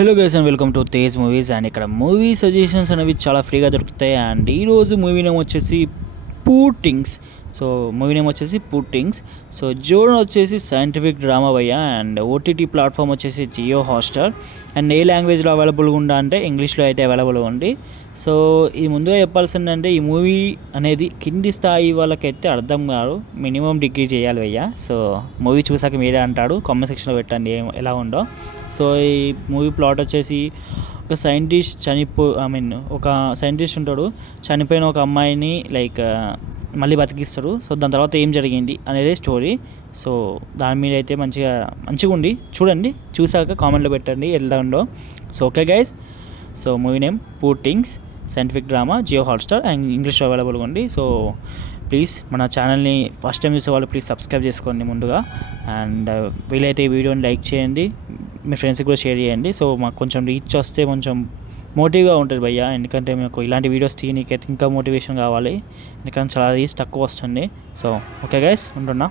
Hello guys and welcome to Tej movies. And ఇక్కడ movie suggestions అనేవి చాలా ఫ్రీగా దొరుకుతాయి. అండ్ ఈరోజు మూవీ నేమ్ వచ్చేసి పూర్ థింగ్స్. మూవీ నేమ్ వచ్చేసి పూర్ థింగ్స్. జోన్ వచ్చేసి సైంటిఫిక్ డ్రామా భయ్య. అండ్ ఓటీటీ ప్లాట్ఫామ్ వచ్చేసి జియో హాట్స్టార్. అండ్ ఏ లాంగ్వేజ్లో అవైలబుల్గా ఉందా అంటే ఇంగ్లీష్లో అయితే అవైలబుల్గా ఉంది. ఈ ముందుగా చెప్పాల్సిందంటే ఈ మూవీ అనేది కింది స్థాయి వాళ్ళకైతే అర్థం కాదు, మినిమం డిగ్రీ చేయాలి భయ్య. మూవీ చూసాక మీరే అంటాడు, కామెంట్ సెక్షన్లో పెట్టండి ఎలా ఉందో. ఈ మూవీ ప్లాట్ వచ్చేసి ఒక సైంటిస్ట్ ఒక సైంటిస్ట్ ఉంటాడు, చనిపోయిన ఒక అమ్మాయిని మళ్ళీ బతికిస్తాడు. దాని తర్వాత ఏం జరిగింది అనేది స్టోరీ. దాని మీద అయితే మంచిగా ఉంది, చూడండి. చూసాక కామెంట్లో పెట్టండి ఎలా ఉందో. Okay guys, movie name Poor Things, scientific drama, Jio Hotstar and ఇంగ్లీష్లో అవైలబుల్గా ఉంది. ప్లీజ్ మన ఛానల్ని ఫస్ట్ టైం చూసే వాళ్ళు ప్లీజ్ సబ్స్క్రైబ్ చేసుకోండి ముందుగా. అండ్ వీలైతే ఈ వీడియోని లైక్ చేయండి, మీ ఫ్రెండ్స్కి కూడా షేర్ చేయండి. మాకు కొంచెం రీచ్ వస్తే కొంచెం మోటివ్గా ఉంటుంది భయ్య. ఎందుకంటే మీకు ఇలాంటి వీడియోస్ తీయనీకైతే ఇంకా మోటివేషన్ కావాలి, ఎందుకంటే చాలా రీచ్ తక్కువ వస్తుంది. ఓకే గైస్, ఉంటున్నా.